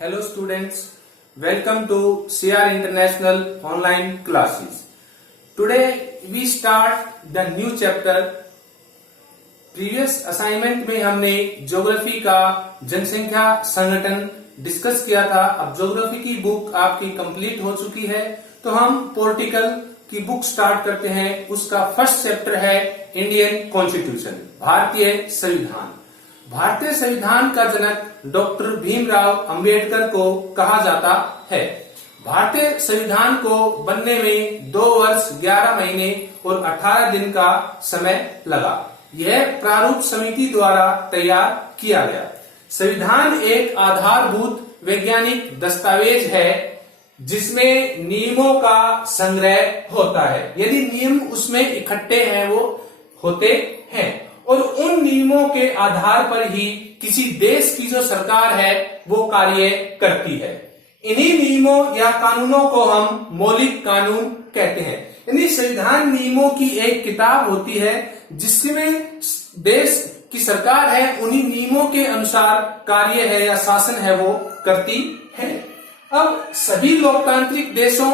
Hello students, welcome to CR International online classes. Today we start the new chapter. Previous assignment में हमने geography का जनसंख्या संगठन discuss किया था। अब ज्योग्राफी की बुक आपकी कंप्लीट हो चुकी है, तो हम पॉलिटिकल की बुक स्टार्ट करते हैं। उसका फर्स्ट चैप्टर है इंडियन कॉन्स्टिट्यूशन, भारतीय संविधान। भारतीय संविधान का जनक डॉक्टर भीमराव अंबेडकर को कहा जाता है। भारतीय संविधान को बनने में 2 वर्ष 11 महीने और 18 दिन का समय लगा। यह प्रारूप समिति द्वारा तैयार किया गया। संविधान एक आधारभूत वैज्ञानिक दस्तावेज है जिसमें नियमों का संग्रह होता है। यदि नियम उसमें इकट्ठे हैं, वो होते हैं, और उन नियमों के आधार पर ही किसी देश की जो सरकार है वो कार्य करती है। इन्हीं नियमों या कानूनों को हम मौलिक कानून कहते हैं। यानी संविधान नियमों की एक किताब होती है जिसमें देश की सरकार है उन्हीं नियमों के अनुसार कार्य है या शासन है वो करती है। अब सभी लोकतांत्रिक देशों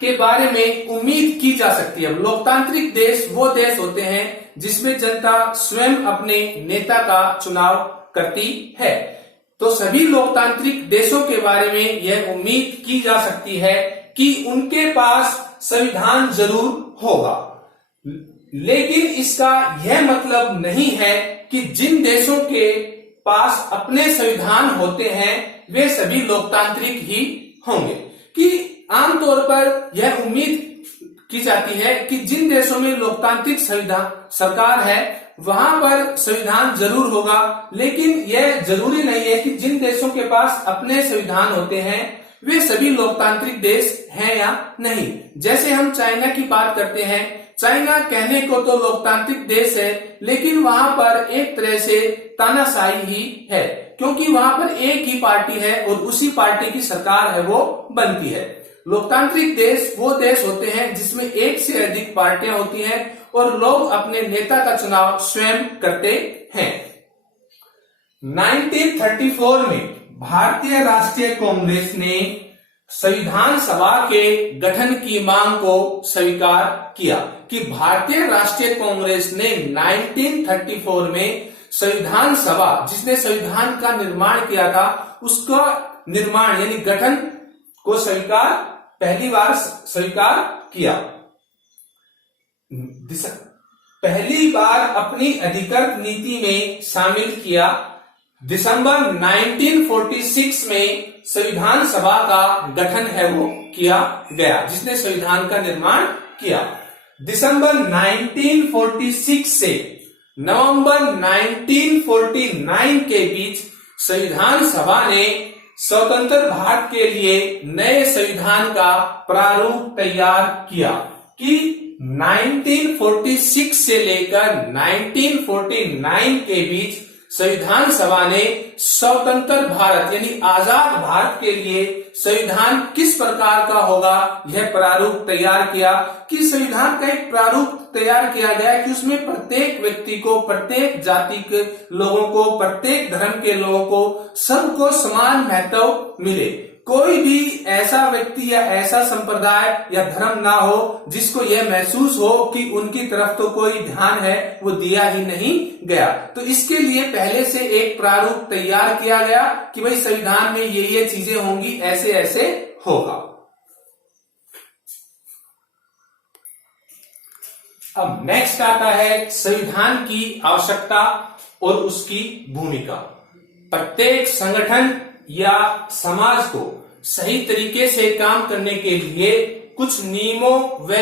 के बारे में उम्मीद की जा सकती है। लोकतांत्रिक देश वो देश होते हैं जिसमें जनता स्वयं अपने नेता का चुनाव करती है। तो सभी लोकतांत्रिक देशों के बारे में यह उम्मीद की जा सकती है कि उनके पास संविधान जरूर होगा, लेकिन इसका यह मतलब नहीं है कि जिन देशों के पास अपने संविधान होते हैं वे सभी लोकतांत्रिक ही होंगे। कि आमतौर पर यह उम्मीद की जाती है कि जिन देशों में लोकतांत्रिक संविधान सरकार है वहां पर संविधान जरूर होगा, लेकिन यह जरूरी नहीं है कि जिन देशों के पास अपने संविधान होते हैं वे सभी लोकतांत्रिक देश हैं या नहीं। जैसे हम चाइना की बात करते हैं, चाइना कहने को तो लोकतांत्रिक देश है, लेकिन वहां पर एक तरह से तानाशाही ही है, क्योंकि वहां पर एक ही पार्टी है और उसी पार्टी की सरकार है वो बनती है। लोकतांत्रिक देश वो देश होते हैं जिसमें एक से अधिक पार्टियां होती हैं और लोग अपने नेता का चुनाव स्वयं करते हैं। 1934 में भारतीय राष्ट्रीय कांग्रेस ने संविधान सभा के गठन की मांग को स्वीकार किया। कि भारतीय राष्ट्रीय कांग्रेस ने 1934 में संविधान सभा, जिसने संविधान का निर्माण किया था, उसका निर्माण यानी गठन को पहली बार स्वीकार किया। पहली बार अपनी अधिकृत नीति में शामिल किया। दिसंबर 1946 में संविधान सभा का गठन है वो किया गया, जिसने संविधान का निर्माण किया। दिसंबर 1946 से नवंबर 1949 के बीच संविधान सभा ने स्वतंत्र भारत के लिए नए संविधान का प्रारूप तैयार किया। कि 1946 से लेकर 1949 के बीच संविधान सभा ने स्वतंत्र भारत यानी आजाद भारत के लिए संविधान किस प्रकार का होगा यह प्रारूप तैयार किया। कि संविधान का एक प्रारूप तैयार किया गया कि उसमें प्रत्येक व्यक्ति को, प्रत्येक जाति के लोगों को, प्रत्येक धर्म के लोगों को, सबको समान महत्व मिले। कोई भी ऐसा व्यक्ति या ऐसा संप्रदाय या धर्म ना हो जिसको यह महसूस हो कि उनकी तरफ तो कोई ध्यान है वो दिया ही नहीं गया। तो इसके लिए पहले से एक प्रारूप तैयार किया गया कि भाई संविधान में ये चीजें होंगी, ऐसे ऐसे होगा। अब नेक्स्ट आता है संविधान की आवश्यकता और उसकी भूमिका। प्रत्येक संगठन या समाज को सही तरीके से काम करने के लिए कुछ नियमों व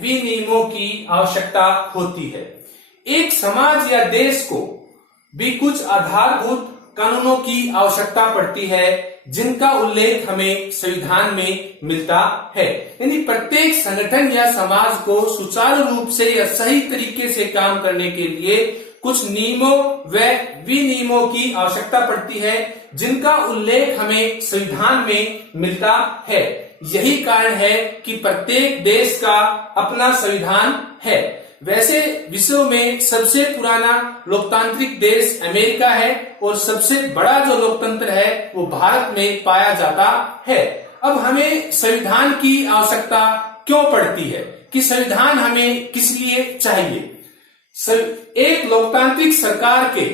विनियमों की आवश्यकता होती है। एक समाज या देश को भी कुछ आधारभूत कानूनों की आवश्यकता पड़ती है जिनका उल्लेख हमें संविधान में मिलता है। यानी प्रत्येक संगठन या समाज को सुचारू रूप से या सही तरीके से काम करने के लिए कुछ नियमों व विनियमों की आवश्यकता पड़ती है जिनका उल्लेख हमें संविधान में मिलता है। यही कारण है कि प्रत्येक देश का अपना संविधान है। वैसे विश्व में सबसे पुराना लोकतांत्रिक देश अमेरिका है और सबसे बड़ा जो लोकतंत्र है वो भारत में पाया जाता है। अब हमें संविधान की आवश्यकता क्यों पड़ती है, कि संविधान हमें किस लिए चाहिए। एक लोकतांत्रिक सरकार के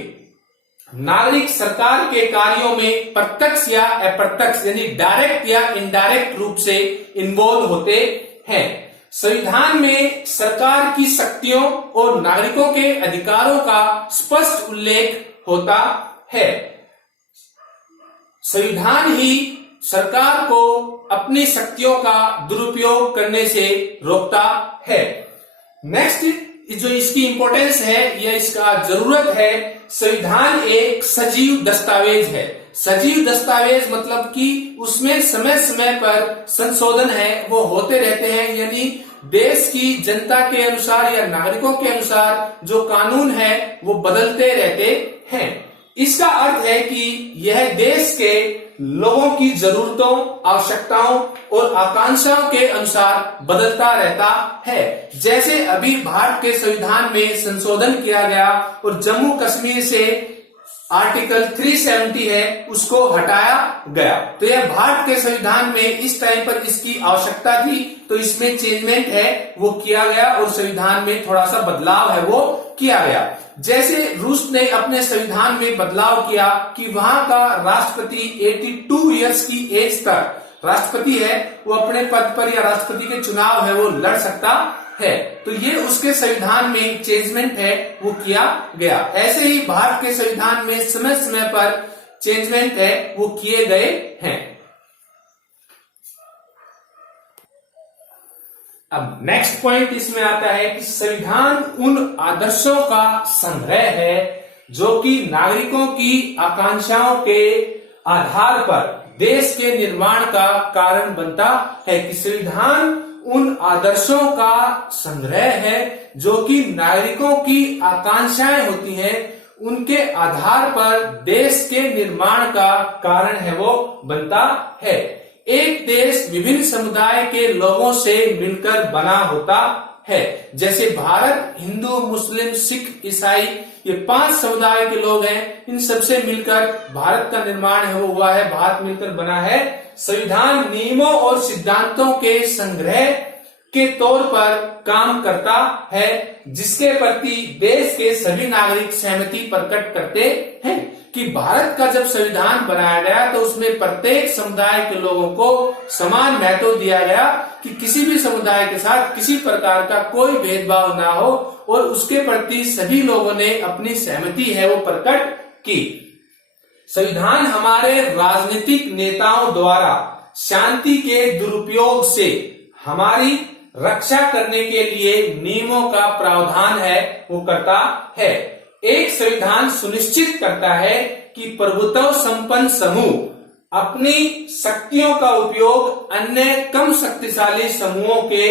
नागरिक सरकार के कार्यों में प्रत्यक्ष या अप्रत्यक्ष यानी डायरेक्ट या इनडायरेक्ट रूप से इन्वॉल्व होते हैं। संविधान में सरकार की शक्तियों और नागरिकों के अधिकारों का स्पष्ट उल्लेख होता है। संविधान ही सरकार को अपनी शक्तियों का दुरुपयोग करने से रोकता है। नेक्स्ट जो इसकी इंपॉर्टेंस है या इसका जरूरत है, संविधान एक सजीव दस्तावेज है। सजीव दस्तावेज मतलब कि उसमें समय समय पर संशोधन है वो होते रहते हैं, यानी देश की जनता के अनुसार या नागरिकों के अनुसार जो कानून है वो बदलते रहते हैं। इसका अर्थ है कि यह देश के लोगों की जरूरतों, आवश्यकताओं और आकांक्षाओं के अनुसार बदलता रहता है। जैसे अभी भारत के संविधान में संशोधन किया गया और जम्मू कश्मीर से आर्टिकल 370 है उसको हटाया गया, तो यह भारत के संविधान में इस टाइम पर इसकी आवश्यकता थी, तो इसमें चेंजमेंट है वो किया गया और संविधान में थोड़ा सा बदलाव है वो किया गया। जैसे रूस ने अपने संविधान में बदलाव किया कि वहां का राष्ट्रपति 82 इयर्स की एज तक राष्ट्रपति है वो अपने पद पर या राष्ट्रपति के चुनाव है वो लड़ सकता है, तो ये उसके संविधान में चेंजमेंट है वो किया गया। ऐसे ही भारत के संविधान में समय समय पर चेंजमेंट है वो किए गए हैं। अब नेक्स्ट पॉइंट इसमें आता है कि संविधान उन आदर्शों का संग्रह है जो कि नागरिकों की आकांक्षाओं के आधार पर देश के निर्माण का कारण बनता है। कि संविधान उन आदर्शों का संग्रह है जो कि नागरिकों की आकांक्षाएं होती हैं, उनके आधार पर देश के निर्माण का कारण है वो बनता है। एक देश विभिन्न समुदाय के लोगों से मिलकर बना होता है। जैसे भारत हिंदू, मुस्लिम, सिख, ईसाई ये 5 समुदाय के लोग हैं, इन सबसे मिलकर भारत का निर्माण है वो हुआ है, भारत मिलकर बना है। संविधान नियमों और सिद्धांतों के संग्रह के तौर पर काम करता है जिसके प्रति देश के सभी नागरिक सहमति प्रकट करते हैं। कि भारत का जब संविधान बनाया गया तो उसमें प्रत्येक समुदाय के लोगों को समान महत्व दिया गया कि किसी भी समुदाय के साथ किसी प्रकार का कोई भेदभाव ना हो और उसके प्रति सभी लोगों ने अपनी सहमति है वो प्रकट की। संविधान हमारे राजनीतिक नेताओं द्वारा शांति के दुरुपयोग से हमारी रक्षा करने के लिए नियमों का प्रावधान है वो करता है। एक संविधान सुनिश्चित करता है कि प्रभुत्व संपन्न समूह अपनी शक्तियों का उपयोग अन्य कम शक्तिशाली समूहों के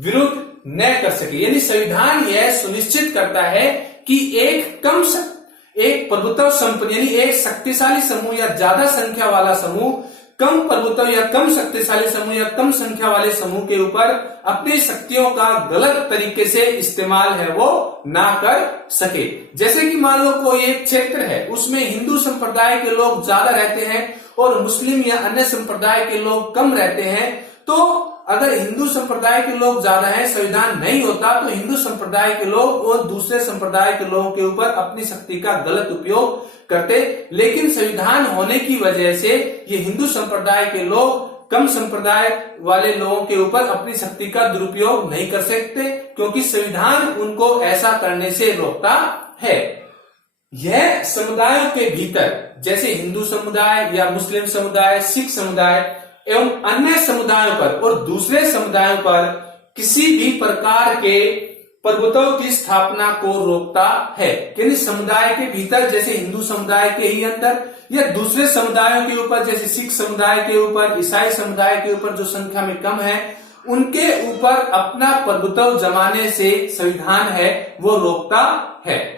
विरुद्ध न कर सके। यानी संविधान यह सुनिश्चित करता है कि एक प्रभुत्व संपन्न यानी एक शक्तिशाली समूह या ज्यादा संख्या वाला समूह कम प्रभुत्व या कम शक्तिशाली समूह या कम संख्या वाले समूह के ऊपर अपनी शक्तियों का गलत तरीके से इस्तेमाल है वो ना कर सके। जैसे कि मान लो कोई एक क्षेत्र है उसमें हिंदू संप्रदाय के लोग ज्यादा रहते हैं और मुस्लिम या अन्य संप्रदाय के लोग कम रहते हैं, तो अगर हिंदू संप्रदाय के लोग ज्यादा हैं, संविधान नहीं होता तो हिंदू संप्रदाय के लोग और दूसरे संप्रदाय के लोगों के ऊपर अपनी शक्ति का गलत उपयोग करते। लेकिन संविधान होने की वजह से ये हिंदू संप्रदाय के लोग कम संप्रदाय वाले लोगों के ऊपर अपनी शक्ति का दुरुपयोग नहीं कर सकते, क्योंकि संविधान उनको ऐसा करने से रोकता है। यह समुदायों के भीतर जैसे हिंदू समुदाय या मुस्लिम समुदाय, सिख समुदाय एवं अन्य समुदायों पर और दूसरे समुदायों पर किसी भी प्रकार के प्रभुत्व की स्थापना को रोकता है। यानी समुदाय के भीतर जैसे हिंदू समुदाय के ही अंदर या दूसरे समुदायों के ऊपर जैसे सिख समुदाय के ऊपर, ईसाई समुदाय के ऊपर जो संख्या में कम है, उनके ऊपर अपना प्रभुत्व जमाने से संविधान है वो रोकता है।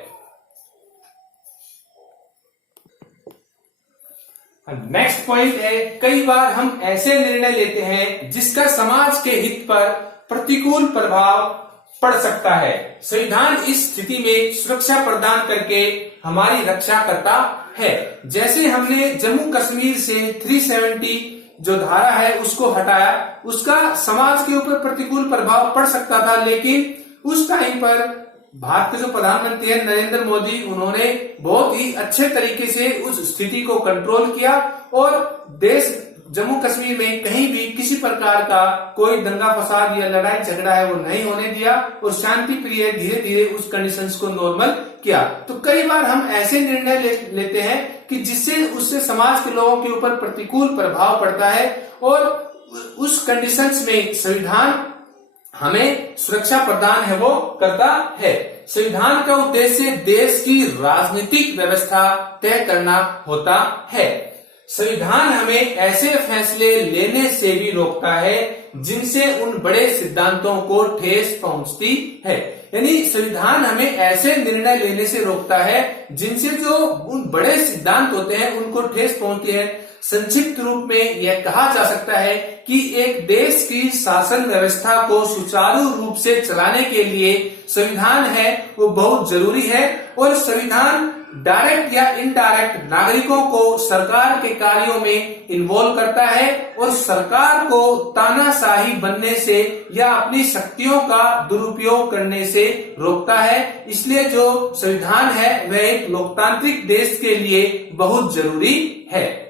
नेक्स्ट पॉइंट है, कई बार हम ऐसे निर्णय लेते हैं जिसका समाज के हित पर प्रतिकूल प्रभाव पड़ सकता है। संविधान इस स्थिति में सुरक्षा प्रदान करके हमारी रक्षा करता है। जैसे हमने जम्मू कश्मीर से 370 जो धारा है उसको हटाया, उसका समाज के ऊपर प्रतिकूल प्रभाव पड़ सकता था, लेकिन उस टाइम पर भारत के जो प्रधानमंत्री हैं नरेंद्र मोदी, उन्होंने बहुत ही अच्छे तरीके से उस स्थिति को कंट्रोल किया और देश जम्मू कश्मीर में कहीं भी किसी प्रकार का कोई दंगा फसाद या लड़ाई झगड़ा है वो नहीं होने दिया और शांति प्रिय धीरे धीरे उस कंडीशंस को नॉर्मल किया। तो कई बार हम ऐसे निर्णय लेते हैं कि जिससे उससे समाज के लोगों के ऊपर प्रतिकूल प्रभाव पड़ता है और उस कंडीशंस में संविधान हमें सुरक्षा प्रदान है वो करता है। संविधान का उद्देश्य देश की राजनीतिक व्यवस्था तय करना होता है। संविधान हमें ऐसे फैसले लेने से भी रोकता है जिनसे उन बड़े सिद्धांतों को ठेस पहुंचती है। यानी संविधान हमें ऐसे निर्णय लेने से रोकता है जिनसे जो उन बड़े सिद्धांत होते हैं उनको ठेस पहुंचती है। संक्षिप्त रूप में यह कहा जा सकता है कि एक देश की शासन व्यवस्था को सुचारू रूप से चलाने के लिए संविधान है वो बहुत जरूरी है और संविधान डायरेक्ट या इनडायरेक्ट नागरिकों को सरकार के कार्यों में इन्वॉल्व करता है और सरकार को तानाशाही बनने से या अपनी शक्तियों का दुरुपयोग करने से रोकता है। इसलिए जो संविधान है वह एक लोकतांत्रिक देश के लिए बहुत जरूरी है।